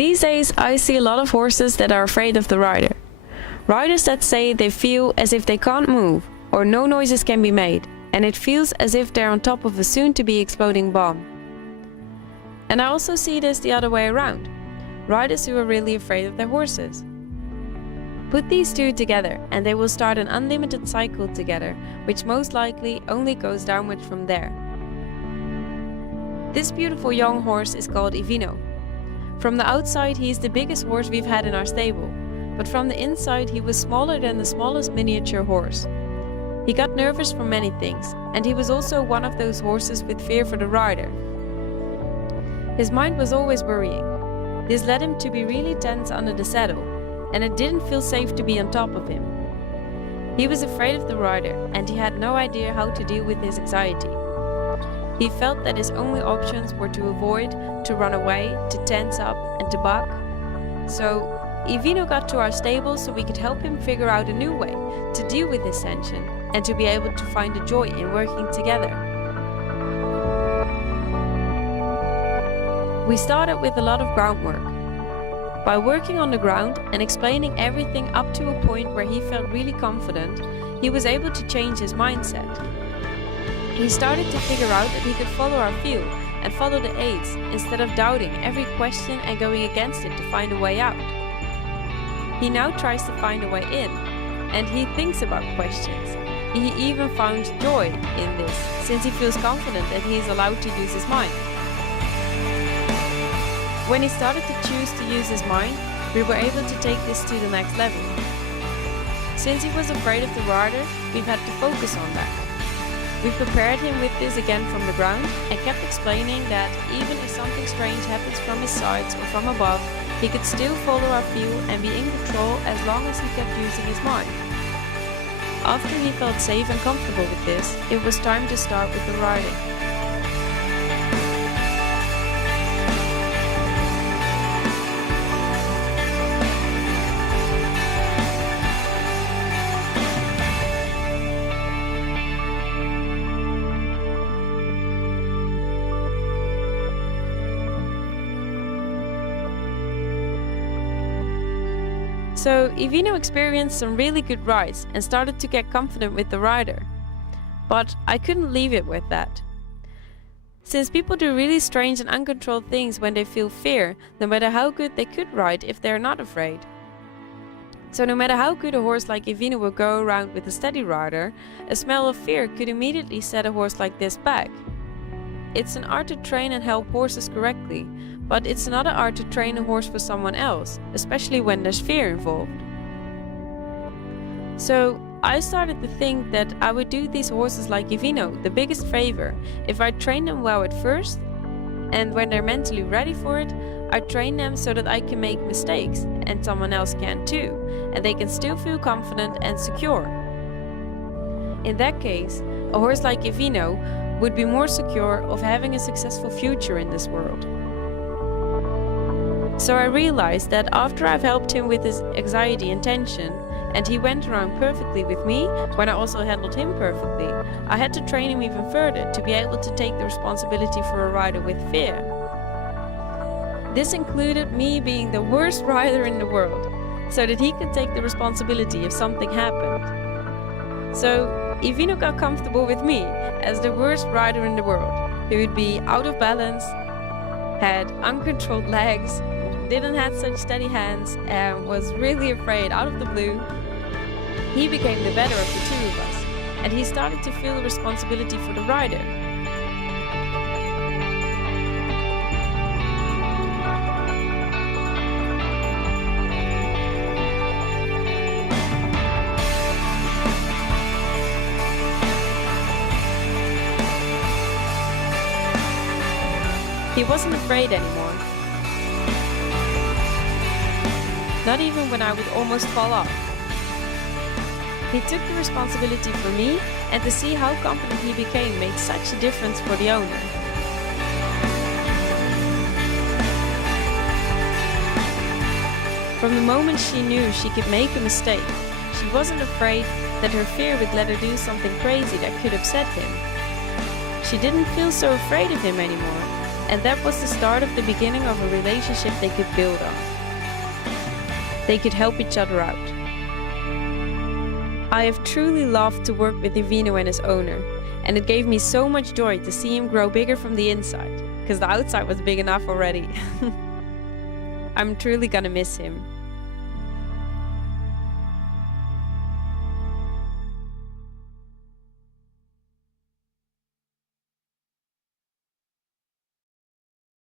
These days I see a lot of horses that are afraid of the rider. Riders that say they feel as if they can't move or no noises can be made, and it feels as if they're on top of a soon-to-be exploding bomb. And I also see this the other way around. Riders who are really afraid of their horses. Put these two together and they will start an unlimited cycle together, which most likely only goes downwards from there. This beautiful young horse is called Yvet. From the outside he is the biggest horse we've had in our stable, but from the inside he was smaller than the smallest miniature horse. He got nervous from many things, and he was also one of those horses with fear for the rider. His mind was always worrying. This led him to be really tense under the saddle, and it didn't feel safe to be on top of him. He was afraid of the rider, and he had no idea how to deal with his anxiety. He felt that his only options were to avoid, to run away, to tense up, and to buck. So Yvet got to our stable so we could help him figure out a new way to deal with his tension and to be able to find the joy in working together. We started with a lot of groundwork. By working on the ground and explaining everything up to a point where he felt really confident, he was able to change his mindset. He started to figure out that he could follow our feel and follow the aids instead of doubting every question and going against it to find a way out. He now tries to find a way in, and he thinks about questions. He even found joy in this, since he feels confident that he is allowed to use his mind. When he started to choose to use his mind, we were able to take this to the next level. Since he was afraid of the rider, we've had to focus on that. We prepared him with this again from the ground and kept explaining that even if something strange happens from his sides or from above, he could still follow our feel and be in control as long as he kept using his mind. After he felt safe and comfortable with this, it was time to start with the riding. So Yvet experienced some really good rides and started to get confident with the rider. But I couldn't leave it with that. Since people do really strange and uncontrolled things when they feel fear, no matter how good they could ride if they're not afraid. So no matter how good a horse like Yvet will go around with a steady rider, a smell of fear could immediately set a horse like this back. It's an art to train and help horses correctly, but it's another art to train a horse for someone else, especially when there's fear involved. So I started to think that I would do these horses like Yvet the biggest favor if I train them well at first, and when they're mentally ready for it, I train them so that I can make mistakes, and someone else can too, and they can still feel confident and secure. In that case, a horse like Yvet would be more secure of having a successful future in this world. So I realized that after I've helped him with his anxiety and tension, and he went around perfectly with me when I also handled him perfectly, I had to train him even further to be able to take the responsibility for a rider with fear. This included me being the worst rider in the world, so that he could take the responsibility if something happened. So Yvet got comfortable with me as the worst rider in the world, who would be out of balance, had uncontrolled legs, didn't have such steady hands, and was really afraid out of the blue. He became the better of the two of us, and he started to feel the responsibility for the rider. He wasn't afraid anymore. Not even when I would almost fall off. He took the responsibility for me, and to see how confident he became made such a difference for the owner. From the moment she knew she could make a mistake, she wasn't afraid that her fear would let her do something crazy that could upset him. She didn't feel so afraid of him anymore, And that was the start of the beginning of a relationship they could build on. They could help each other out. I have truly loved to work with Yvet and his owner, and it gave me so much joy to see him grow bigger from the inside, because the outside was big enough already. I'm truly gonna miss him.